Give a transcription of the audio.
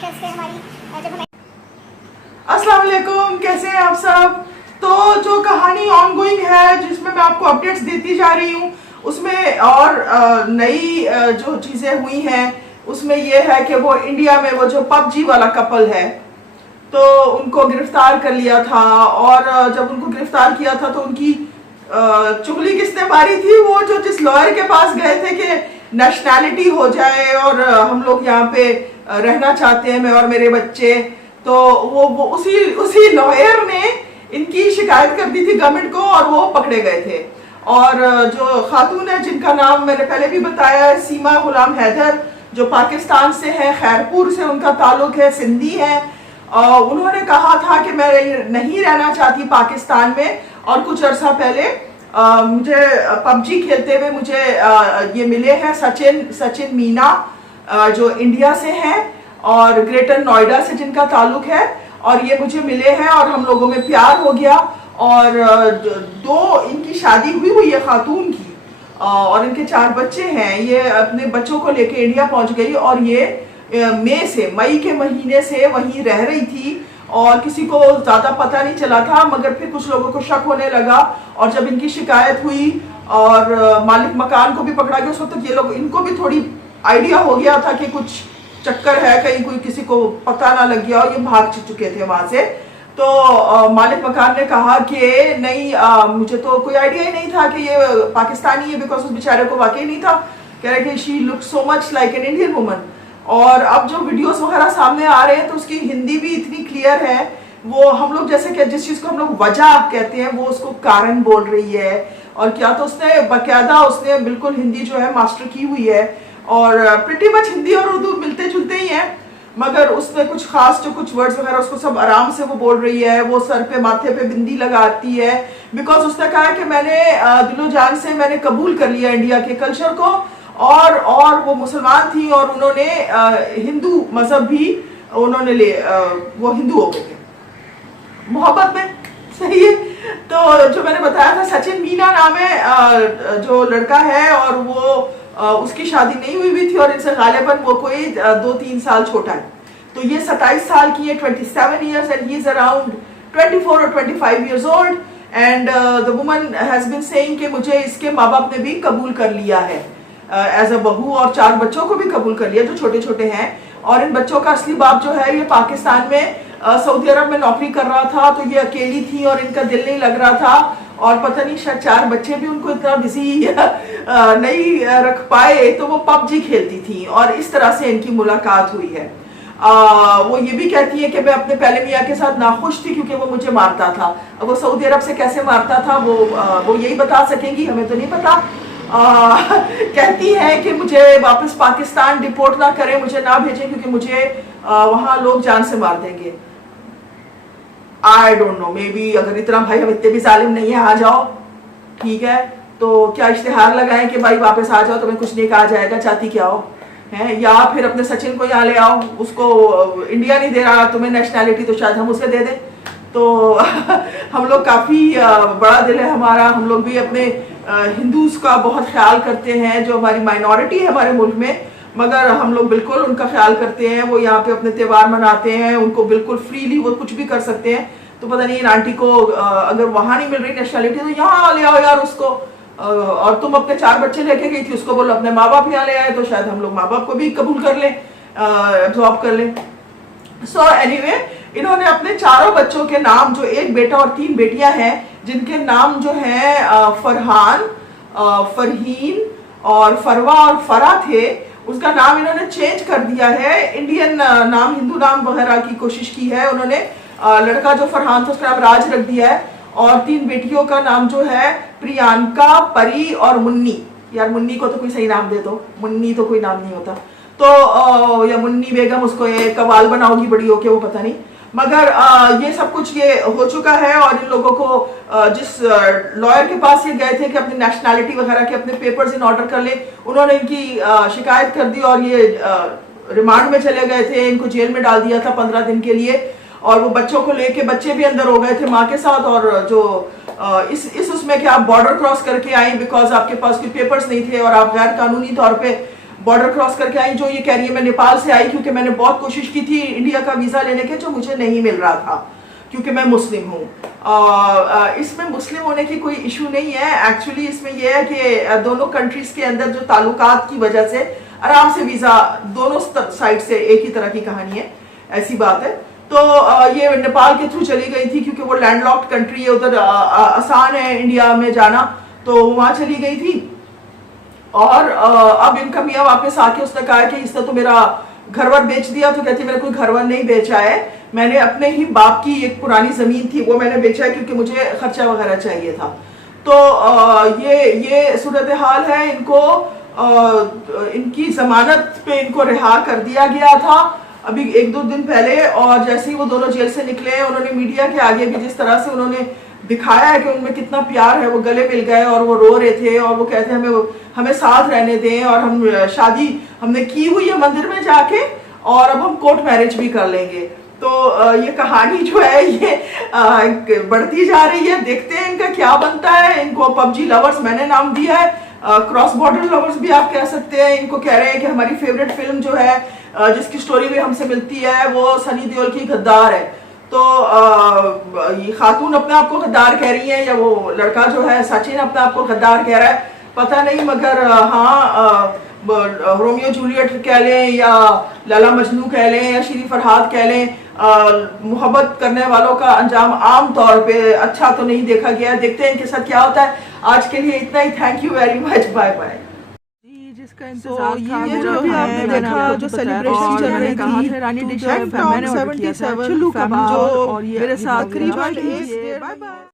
कैसे हमारी जब हमें अस्सलाम वालेकुम, कैसे हैं आप सब। तो जो कहानी ऑनगोइंग है जिसमें मैं आपको अपडेट्स देती जा रही हूँ, उसमें और नई जो चीज़ें हुई हैं उसमें ये है कि वो इंडिया में वो जो पबजी वाला कपल है तो उनको गिरफ्तार कर लिया था। और जब उनको गिरफ्तार किया था तो उनकी चुगली किसने मारी थी, वो जो जिस लॉयर के पास गए थे कि नेशनैलिटी हो जाए और हम लोग यहाँ पे रहना चाहते हैं, मैं और मेरे बच्चे। तो वो उसी लॉयर ने इनकी शिकायत कर दी थी गवर्नमेंट को और वो पकड़े गए थे। और जो खातून है जिनका नाम मैंने पहले भी बताया है, सीमा गुलाम हैदर, जो पाकिस्तान से है, खैरपुर से उनका ताल्लुक है, सिंधी है। उन्होंने कहा था कि मैं नहीं रहना चाहती पाकिस्तान में। और कुछ अर्सा पहले मुझे पबजी खेलते हुए मुझे ये मिले हैं सचिन मीना, जो इंडिया से हैं और ग्रेटर नोएडा से जिनका ताल्लुक है। और ये मुझे मिले हैं और हम लोगों में प्यार हो गया। और दो इनकी शादी हुई है खातून की, और इनके 4 बच्चे हैं। ये अपने बच्चों को लेके इंडिया पहुंच गई और ये मई के महीने से वहीं रह रही थी और किसी को ज़्यादा पता नहीं चला था, मगर फिर कुछ लोगों को शक होने लगा। और जब इनकी शिकायत हुई और मालिक मकान को भी पकड़ा गया, उस वक्त ये लोग इनको भी थोड़ी आइडिया हो गया था कि कुछ चक्कर है, कहीं कोई किसी को पता ना लग गया, और ये भाग चुके थे वहां से। तो मालिक मकान ने कहा कि नहीं, मुझे तो कोई आइडिया ही नहीं था कि ये पाकिस्तानी है, बिकॉज उस बेचारे को वाकई नहीं था। कह रहे कि she look so much like an Indian woman. और अब जो वीडियोस वगैरह सामने आ रहे हैं तो उसकी हिंदी भी इतनी क्लियर है, वो हम लोग जैसे कि जिस चीज़ को हम लोग वजह कहते हैं वो उसको कारण बोल रही है। और क्या तो उसने बाकायदा उसने बिल्कुल हिंदी जो है मास्टर की हुई है, और प्रिटी मच हिंदी और उर्दू मिलते जुलते ही हैं, मगर उसने कुछ खास जो कुछ वर्ड्स वगैरह उसको सब आराम से वो बोल रही है। वो सर पे माथे पे बिंदी लगाती है, बिकॉज उसने कहा है कि मैंने दिलो जान से मैंने कबूल कर लिया इंडिया के कल्चर को। और वो मुसलमान थी और उन्होंने हिंदू मजहब भी उन्होंने वो हिंदू हो गए थे मोहब्बत में, सही है। तो जो मैंने बताया था सचिन मीना नाम है जो लड़का है, और वो उसकी शादी नहीं हुई थी और इनसे गालिबन वो कोई 2-3 साल छोटा है। तो ये 27 साल की है, 27 years, and he is around 24 or 25 years old, and the woman has been saying कि मुझे इसके माँ बाप ने भी कबूल कर लिया है एज अ बहू, और 4 बच्चों को भी कबूल कर लिया जो छोटे छोटे हैं। और इन बच्चों का असली बाप जो है ये पाकिस्तान में सऊदी अरब में नौकरी कर रहा था, तो ये अकेली थी और इनका दिल नहीं लग रहा था। और पता नहीं शायद 4 बच्चे भी उनको इतना बिजी नहीं रख पाए, तो वो पबजी खेलती थी और इस तरह से इनकी मुलाकात हुई है। वो ये भी कहती है कि मैं अपने पहले मियाँ के साथ नाखुश थी क्योंकि वो मुझे मारता था। अब वो सऊदी अरब से कैसे मारता था वो यही बता सकेंगी, हमें तो नहीं पता। कहती है कि मुझे वापस पाकिस्तान डिपोर्ट ना करें, मुझे ना भेजें क्योंकि मुझे वहां लोग जान से मार देंगे। I don't know, may be अगर इतना भाई हम इतने भी जालिम नहीं है, आ जाओ, ठीक है। तो क्या इश्तिहार लगाएं कि भाई वापस आ जाओ, तुम्हें कुछ नहीं कहा जाएगा, चाहती क्या हो है, या फिर अपने सचिन को यहाँ ले आओ, उसको इंडिया नहीं दे रहा तुम्हें नेशनैलिटी, तो शायद हम उसे दे दें। तो हम लोग काफ़ी बड़ा दिल है हमारा, हम लोग भी अपने हिंदूज का बहुत ख्याल करते हैं, जो हमारी माइनॉरिटी है हमारे मुल्क में, मगर हम लोग बिल्कुल उनका ख्याल करते हैं। वो यहाँ पे अपने त्यौहार मनाते हैं, उनको बिल्कुल फ्रीली वो कुछ भी कर सकते हैं। तो पता नहीं इन आंटी को अगर वहाँ नहीं मिल रही नेशनैलिटी तो यहाँ ले आओ यार उसको। और तुम अपने 4 बच्चे लेके गई थी, उसको बोलो अपने माँ बाप यहाँ ले आए, तो शायद हम लोग माँ बाप को भी कबूल कर लें, एब्जॉर्ब कर लें। सो एनीवे, इन्होंने अपने 4 बच्चों के नाम, जो 1 बेटा और 3 बेटियां हैं, जिनके नाम जो है फरहान, फरहीन और फरवा और फरा थे, उसका नाम इन्होंने चेंज कर दिया है। इंडियन नाम, हिंदू नाम वगैरह की कोशिश की है उन्होंने। लड़का जो फरहान था उसका नाम राज रख दिया है, और 3 बेटियों का नाम जो है प्रियंका, परी और मुन्नी। यार मुन्नी को तो कोई सही नाम दे दो, मुन्नी तो कोई नाम नहीं होता। तो या मुन्नी बेगम, उसको ये कवाल बनाओगी बड़ी होके, वो पता नहीं। मगर ये सब कुछ ये हो चुका है। और इन लोगों को जिस लॉयर के पास ये गए थे कि अपनी नेशनैलिटी वगैरह के अपने पेपर्स इन ऑर्डर कर ले, उन्होंने इनकी शिकायत कर दी और ये रिमांड में चले गए थे। इनको जेल में डाल दिया था 15 दिन के लिए, और वो बच्चों को लेके, बच्चे भी अंदर हो गए थे माँ के साथ। और जो उसमें कि आप बॉर्डर क्रॉस करके आई बिकॉज आपके पास कोई पेपर्स नहीं थे और आप गैर कानूनी तौर पे बॉर्डर क्रॉस करके आई, जो ये कह रही है मैं नेपाल से आई क्योंकि मैंने बहुत कोशिश की थी इंडिया का वीज़ा लेने के, जो मुझे नहीं मिल रहा था क्योंकि मैं मुस्लिम हूँ। इसमें मुस्लिम होने की कोई इशू नहीं है, एक्चुअली इसमें यह है कि दोनों कंट्रीज़ के अंदर जो ताल्लुकात की वजह से आराम से वीज़ा दोनों साइड से एक ही तरह की कहानी है, ऐसी बात है। तो ये नेपाल के थ्रू चली गई थी क्योंकि वो लैंडलॉक्ड कंट्री है, उधर आसान है इंडिया में जाना, तो वहाँ चली गई थी। और अब इनका मियाँ वापस आके उसने कहा कि इसने तो मेरा घरवर बेच दिया, तो कहती मैंने कोई घरवर नहीं बेचा है, मैंने अपने ही बाप की एक पुरानी ज़मीन थी वो मैंने बेचा है क्योंकि मुझे खर्चा वगैरह चाहिए था। तो ये सूरत हाल है। इनको इनकी ज़मानत पे इनको रिहा कर दिया गया था अभी 1-2 दिन पहले, और जैसे ही वो दोनों जेल से निकले उन्होंने मीडिया के आगे भी जिस तरह से उन्होंने दिखाया है कि उनमें कितना प्यार है, वो गले मिल गए और वो रो रहे थे और वो कहते हैं हमें साथ रहने दें, और हम शादी हमने की हुई है मंदिर में जाके और अब हम कोर्ट मैरिज भी कर लेंगे। तो ये कहानी जो है ये बढ़ती जा रही है, देखते हैं इनका क्या बनता है। इनको पबजी लवर्स मैंने नाम दिया है, क्रॉस बॉर्डर लवर्स भी आप कह सकते हैं। इनको कह रहे हैं कि हमारी फेवरेट फिल्म जो है जिसकी स्टोरी भी हमसे मिलती है वो सनी देओल की गद्दार है। तो ये खातून अपने आप को गद्दार कह रही है या वो लड़का जो है सचिन अपने आप को गद्दार कह रहा है पता नहीं, मगर हाँ रोमियो जूलियट कह लें या लैला मजनू कह लें या श्री फरहाद कह लें, मोहब्बत करने वालों का अंजाम आम तौर पे अच्छा तो नहीं देखा गया। देखते हैं इनके साथ क्या होता है। आज के लिए इतना ही, thank you very much, bye bye. जिसका इंतजार था, ये जो अभी आपने देखा जो सेलिब्रेशन चल रही थी रानी डिश मैंने 77 चुल्लू कबाब जो और ये मेरे साथ करीब बाय बाय।